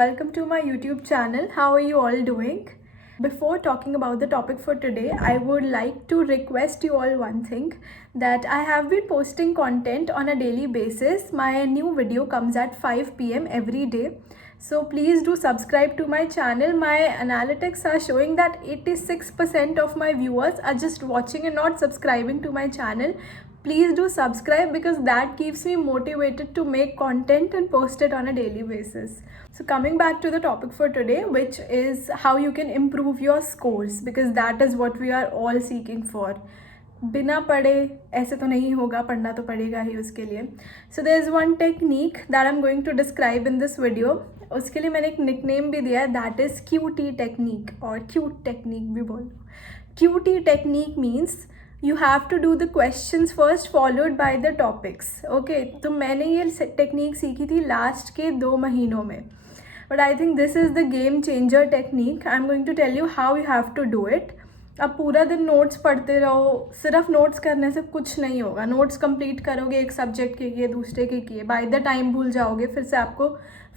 welcome to my YouTube channel. How are you all doing? Before talking about the topic for today, I would like to request you all one thing, that I have been posting content on a daily basis. My new video comes at 5 p.m. every day. So please do subscribe to my channel. My analytics are showing that 86% of my viewers are just watching and not subscribing to my channel. Please do subscribe because that keeps me motivated to make content and post it on a daily basis. So coming back to the topic for today, which is how you can improve your scores, because that is what we are all seeking for. बिना पढ़े ऐसे तो नहीं होगा, पढ़ना तो पड़ेगा ही उसके लिए. So there is one technique that I am going to describe in this video. उसके लिए मैंने एक निकनेम भी दिया है, दैट इज़ क्यूटी टेक्निक, और क्यूट टेक्निक भी बोलो. QT technique means you have to do the questions first followed by the topics. Okay, तो मैंने ये टेक्निक सीखी थी लास्ट के 2 महीनों में, but I think this is the game changer technique. I am going to tell you how you have to do it. अब पूरा दिन नोट्स पढ़ते रहो, सिर्फ नोट्स करने से कुछ नहीं होगा. नोट्स कंप्लीट करोगे एक सब्जेक्ट के किए, दूसरे के किए, बाय द टाइम भूल जाओगे, फिर से आपको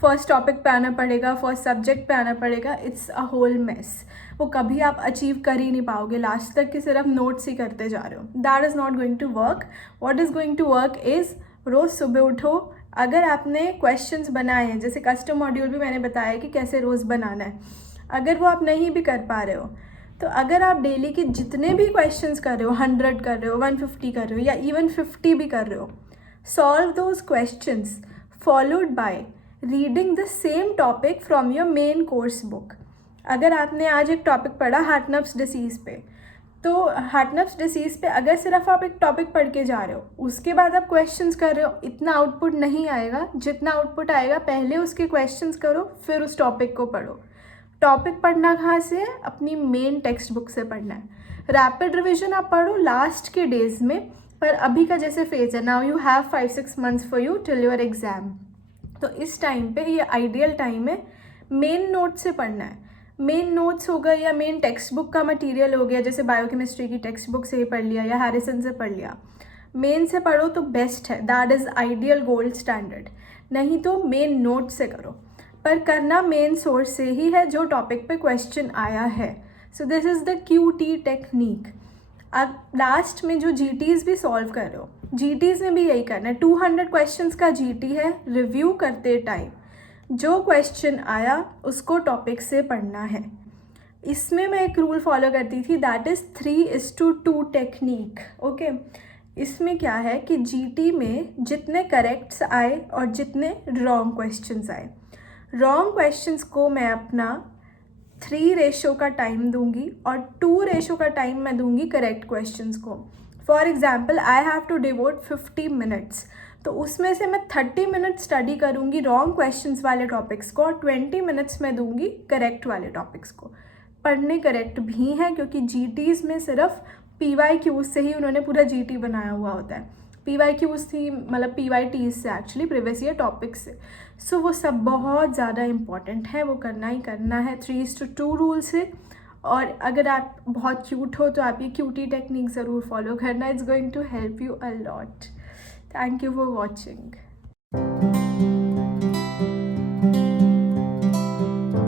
फर्स्ट टॉपिक पे आना पड़ेगा, फर्स्ट सब्जेक्ट पे आना पड़ेगा. It's a whole mess. वो कभी आप अचीव कर ही नहीं पाओगे लास्ट तक कि सिर्फ नोट्स ही करते जा रहे हो. That is not going to work. What is going to work is रोज़ सुबह उठो. अगर आपने क्वेश्चंस बनाए हैं, जैसे कस्टम मॉड्यूल भी मैंने बताया कि कैसे रोज़ बनाना है, अगर वो आप नहीं भी कर पा रहे हो, तो अगर आप डेली के जितने भी क्वेश्चंस कर रहे हो, 100 कर रहे हो, 150 कर रहे हो, या इवन 50 भी कर रहे हो, solve those questions followed by reading the same topic from your main course book. अगर आपने आज एक टॉपिक पढ़ा हार्टनप्स डिसीज़ पे, तो हार्टनप्स डिसीज़ पे अगर सिर्फ आप एक टॉपिक पढ़ के जा रहे हो, उसके बाद आप क्वेश्चंस कर रहे हो, इतना आउटपुट नहीं आएगा. जितना आउटपुट आएगा पहले उसके क्वेश्चंस करो, फिर उस टॉपिक को पढ़ो. टॉपिक पढ़ना कहाँ से है? अपनी मेन टेक्स्ट बुक से पढ़ना है. रैपिड रिविजन आप पढ़ो लास्ट के डेज में, पर अभी का जैसे फेज है, now you have 5-6 months for you till your exam. तो इस टाइम पे ये आइडियल टाइम है मेन नोट से पढ़ना है. मेन नोट्स हो गया या मेन टेक्स्ट बुक का मटेरियल हो गया, जैसे बायोकेमिस्ट्री की टेक्स्ट बुक से ही पढ़ लिया या हैरिसन से पढ़ लिया. मेन से पढ़ो तो बेस्ट है, that is ideal gold standard. नहीं तो मेन नोट से करो, पर करना मेन सोर्स से ही है जो टॉपिक पे क्वेश्चन आया है. So this is the QT technique. अब लास्ट में जो जीटीज़ भी सॉल्व कर रहे हो, जीटीज़ में भी यही करना है. 200 क्वेश्चंस का जीटी है. रिव्यू करते टाइम जो क्वेश्चन आया उसको टॉपिक से पढ़ना है. इसमें मैं एक रूल फॉलो करती थी, दैट इज़ 3:2 टेक्निक. ओके, इसमें क्या है कि जीटी में जितने करेक्ट्स आए और जितने रॉन्ग क्वेश्चंस आए, रॉन्ग क्वेश्चंस को मैं अपना 3 रेशो का टाइम दूंगी और 2 रेशो का टाइम मैं दूंगी करेक्ट क्वेश्चंस को. For example, I have to devote 50 minutes, तो उसमें से मैं 30 मिनट स्टडी करूँगी रॉन्ग क्वेश्चंस वाले टॉपिक्स को, और 20 मिनट्स में दूंगी करेक्ट वाले टॉपिक्स को. पढ़ने करेक्ट भी हैं, क्योंकि जीटीज़ में सिर्फ PYQs से ही उन्होंने पूरा जीटी बनाया हुआ होता है. PYQs थी मतलब PYTs से, एक्चुअली प्रीवियस ईयर टॉपिक्स से. सो वो सब बहुत ज़्यादा इंपॉर्टेंट है, वो करना ही करना है 3:2 रूल से. और अगर आप बहुत क्यूट हो तो आप ये क्यूटी टेक्निक ज़रूर फॉलो करना. It's going to help you a lot. Thank you for watching.